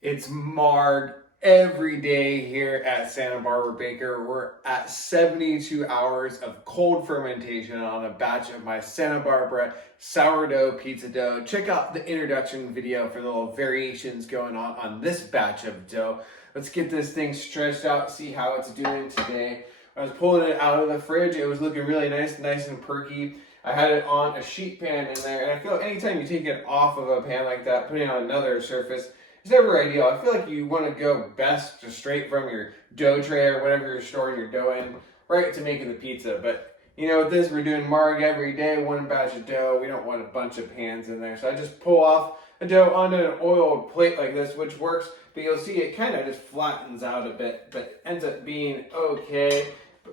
It's Marg every day here at Santa Barbara Baker. We're at 72 hours of cold fermentation on a batch of my Santa Barbara sourdough pizza dough. Check out the introduction video for the little variations going on this batch of dough. Let's get this thing stretched out, see how it's doing today. I was pulling it out of the fridge. It was looking really nice and perky. I had it on a sheet pan in there, and I feel anytime you take it off of a pan like that, putting it on another surface, it's never ideal. I feel like you want to go best just straight from your dough tray or whatever you're storing your dough in, right to making the pizza. But you know, with this, we're doing Marg every day, one batch of dough. We don't want a bunch of pans in there. So I just pull off a dough onto an oiled plate like this, which works, but you'll see it kind of just flattens out a bit, but ends up being okay.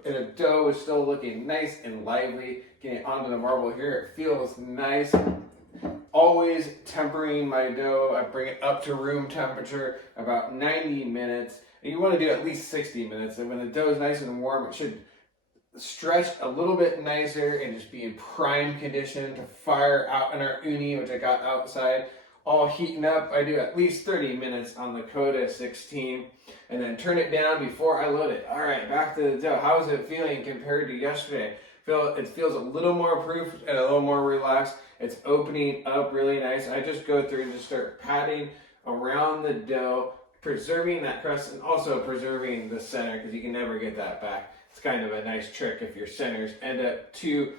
And the dough is still looking nice and lively. Getting it onto the marble here, it feels nice. Always tempering my dough. I bring it up to room temperature about 90 minutes. And you want to do at least 60 minutes. And when the dough is nice and warm, it should stretch a little bit nicer and just be in prime condition to fire out in our Ooni, which I got outside, all heating up. I do at least 30 minutes on the Koda 16 and then turn it down before I load it. All right, back to the dough. How is it feeling compared to yesterday? It feels a little more proof and a little more relaxed. It's opening up really nice. I just go through and just start patting around the dough, preserving that crust and also preserving the center because you can never get that back. It's kind of a nice trick if your centers end up too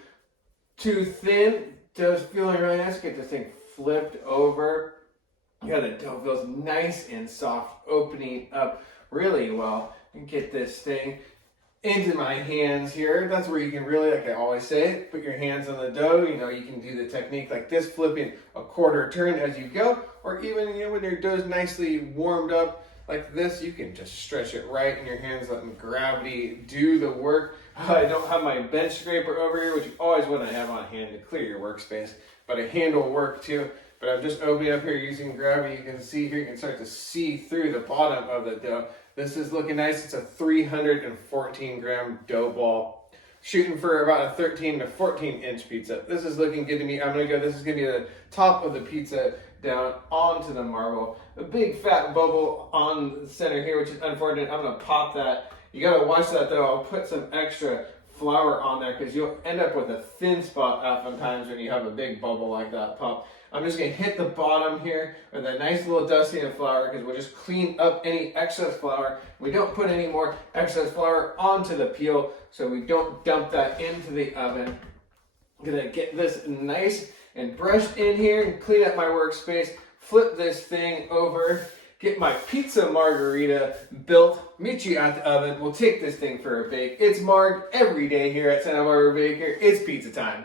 thin. Dough's feeling really nice. Get this thing flipped over. Yeah, the dough feels nice and soft, opening up really well. And get this thing into my hands here. That's where you can really, like I always say, put your hands on the dough. You know, you can do the technique like this, flipping a quarter turn as you go, or even, you know, when your dough's nicely warmed up like this, you can just stretch it right in your hands, letting gravity do the work. I don't have my bench scraper over here, which you always want to have on hand to clear your workspace, but a hand will work too. But I'm just opening up here using gravity. You can see here, you can start to see through the bottom of the dough. This is looking nice. It's a 314 gram dough ball. Shooting for about a 13 to 14 inch pizza. This is looking good to me. This is gonna be the top of the pizza down onto the marble. A big fat bubble on the center here, which is unfortunate. I'm gonna pop that. You gotta watch that though. I'll put some extra flour on there because you'll end up with a thin spot oftentimes when you have a big bubble like that pop. I'm just gonna hit the bottom here with a nice little dusting of flour because we'll just clean up any excess flour. We don't put any more excess flour onto the peel, so we don't dump that into the oven. I'm gonna get this nice and brushed in here and clean up my workspace, flip this thing over, get my Pizza Margherita built, meet you at the oven. We'll take this thing for a bake. It's Marg every day here at Santa Barbara Baker. It's pizza time.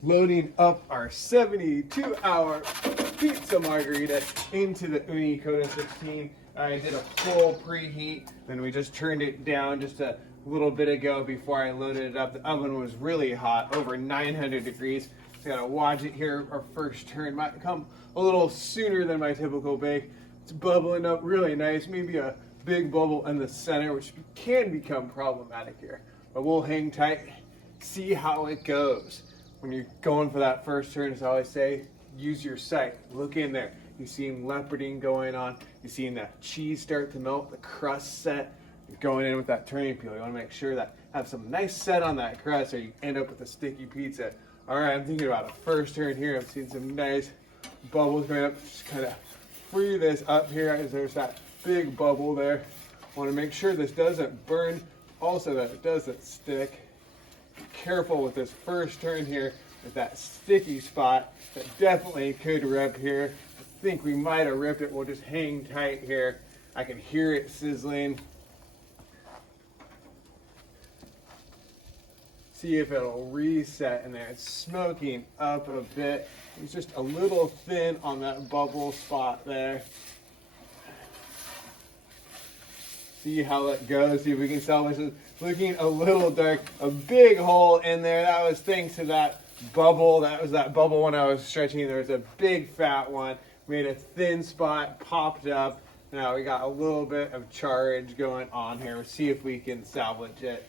Loading up our 72-hour Pizza Margherita into the Ooni Koda 16. I did a full preheat, then we just turned it down just a little bit ago before I loaded it up. The oven was really hot, over 900 degrees. So gotta watch it here. Our first turn might come a little sooner than my typical bake. It's bubbling up really nice, maybe a big bubble in the center, which can become problematic here. But we'll hang tight, see how it goes. When you're going for that first turn, as I always say, use your sight. Look in there. You're seeing leoparding going on. You're seeing that cheese start to melt, the crust set. You're going in with that turning peel. You want to make sure that have some nice set on that crust or you end up with a sticky pizza. All right, I'm thinking about a first turn here. I'm seeing some nice bubbles going up. Just kind of free this up here as there's that big bubble there. Want to make sure this doesn't burn, also that it doesn't stick. Careful with this first turn here with that sticky spot that definitely could rip here. I think we might have ripped it. We'll just hang tight here. I can hear it sizzling. See if it'll reset in there. It's smoking up a bit. It's just a little thin on that bubble spot there. See how that goes. See if we can salvage this. Looking a little dark. A big hole in there. That was thanks to that bubble. That was that bubble when I was stretching. There was a big fat one. Made a thin spot. Popped up. Now we got a little bit of charge going on here. We'll see if we can salvage it.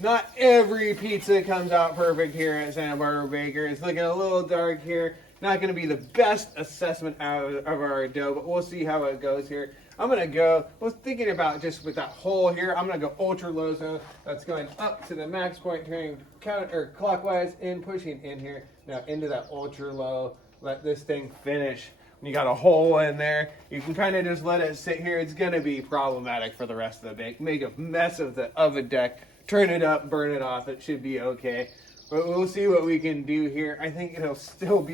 Not every pizza comes out perfect here at Santa Barbara Baker. It's looking a little dark here. Not going to be the best assessment out of our dough, but we'll see how it goes here. I'm going to go, I was thinking about just with that hole here, I'm going to go ultra low, so that's going up to the max point, turning counter clockwise in, pushing in here. Now into that ultra low, let this thing finish. When you got a hole in there, you can kind of just let it sit here. It's going to be problematic for the rest of the bake. Make a mess of the oven deck, turn it up, burn it off. It should be okay. But we'll see what we can do here. I think you'll still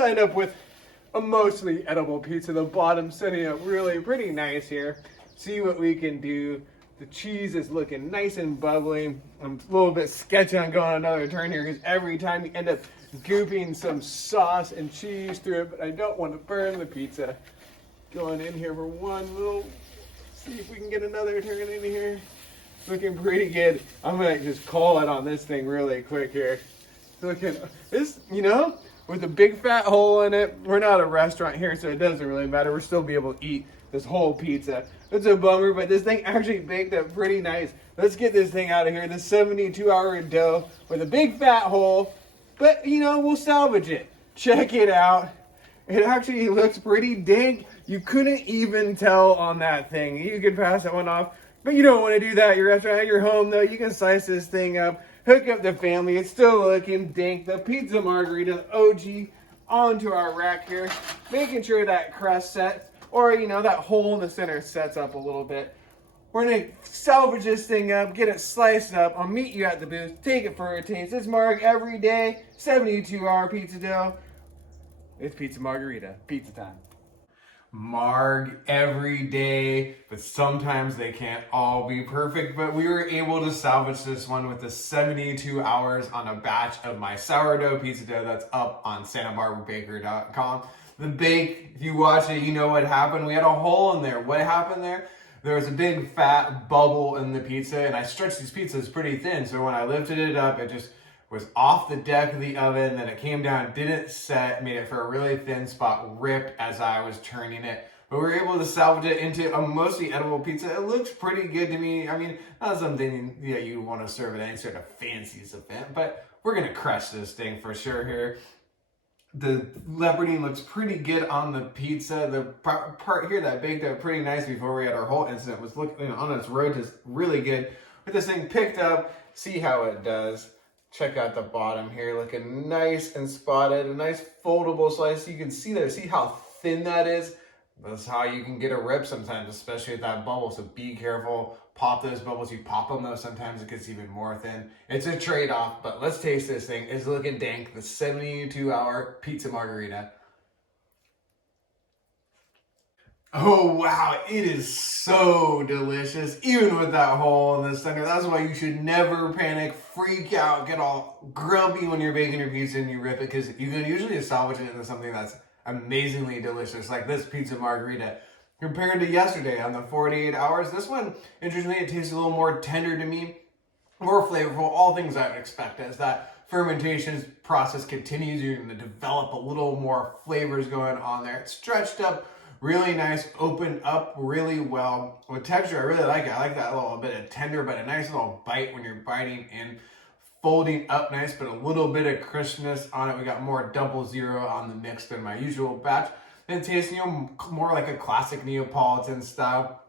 end up with a mostly edible pizza. The bottom setting up really pretty nice here. See what we can do. The cheese is looking nice and bubbly. I'm a little bit sketchy on going another turn here because every time you end up gooping some sauce and cheese through it, but I don't want to burn the pizza. Going in here for one little, see if we can get another turn in here. Looking pretty good. I'm gonna just call it on this thing really quick here. Looking, this, with a big fat hole in it. We're not a restaurant here, so it doesn't really matter. We'll still be able to eat this whole pizza. It's a bummer, but this thing actually baked up pretty nice. Let's get this thing out of here. This 72-hour dough with a big fat hole, but we'll salvage it. Check it out. It actually looks pretty dank. You couldn't even tell on that thing. You could pass that one off, but you don't want to do that at your restaurant. At your home, though, you can slice this thing up, hook up the family. It's still looking dank. The Pizza Margherita OG onto our rack here, making sure that crust sets, or that hole in the center sets up a little bit. We're gonna salvage this thing up, get it sliced up. I'll meet you at the booth. Take it for a taste. It's Marg every day, 72-hour pizza dough. It's Pizza Margherita. Pizza time. Marg every day, but sometimes they can't all be perfect, but we were able to salvage this one with the 72 hours on a batch of my sourdough pizza dough that's up on santabarbarabaker.com. The bake, if you watch it, you know what happened. We had a hole in there. What happened there? There was a big fat bubble in the pizza, and I stretched these pizzas pretty thin, so when I lifted it up, it just was off the deck of the oven, then it came down, didn't set, made it for a really thin spot, ripped as I was turning it. But we were able to salvage it into a mostly edible pizza. It looks pretty good to me. I mean, not something that you want to serve at any sort of fancy event, but we're going to crush this thing for sure here. The leoparding looks pretty good on the pizza. The part here that baked up pretty nice before we had our whole incident was looking on its road just really good. With this thing picked up, see how it does. Check out the bottom here, looking nice and spotted. A nice foldable slice. You can see there, see how thin that is? That's how you can get a rip sometimes, especially with that bubble. So be careful. Pop those bubbles. You pop them though, sometimes it gets even more thin. It's a trade-off, but let's taste this thing. It's looking dank. The 72-hour Pizza Margherita. Oh wow, it is so delicious, even with that hole in the center. That's why you should never panic, freak out, get all grumpy when you're baking your pizza and you rip it, because you can usually salvage it into something that's amazingly delicious, like this Pizza Margherita. Compared to yesterday on the 48 hours, this one, interestingly, it tastes a little more tender to me, more flavorful, all things I would expect as that fermentation process continues. You're going to develop a little more flavors going on there. It's stretched up really nice, opened up really well. With texture, I really like it. I like that little bit of tender, but a nice little bite when you're biting in. Folding up nice, but a little bit of crispness on it. We got more 00 on the mix than my usual batch. Then it tastes, more like a classic Neapolitan style.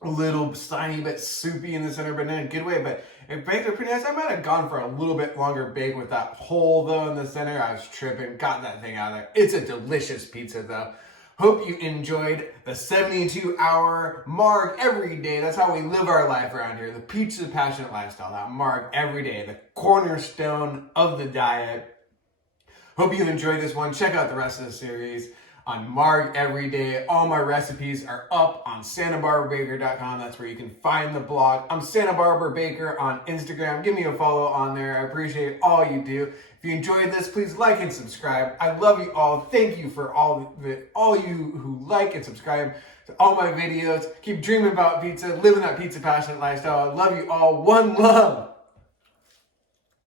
A little tiny bit soupy in the center, but in a good way. But it baked it pretty nice. I might have gone for a little bit longer bake with that hole though in the center. I was tripping, got that thing out of there. It's a delicious pizza though. Hope you enjoyed the 72-hour Marg every day. That's how we live our life around here. The pizza passionate lifestyle, that Marg every day, the cornerstone of the diet. Hope you enjoyed this one. Check out the rest of the series on Marg every day. All my recipes are up on santabarbarabaker.com. That's where you can find the blog. I'm Santa Barbara Baker on Instagram. Give me a follow on there. I appreciate all you do. If you enjoyed this, please like and subscribe. I love you all. Thank you for all you who like and subscribe to all my videos. Keep dreaming about pizza, living that pizza passionate lifestyle. I love you all. One love.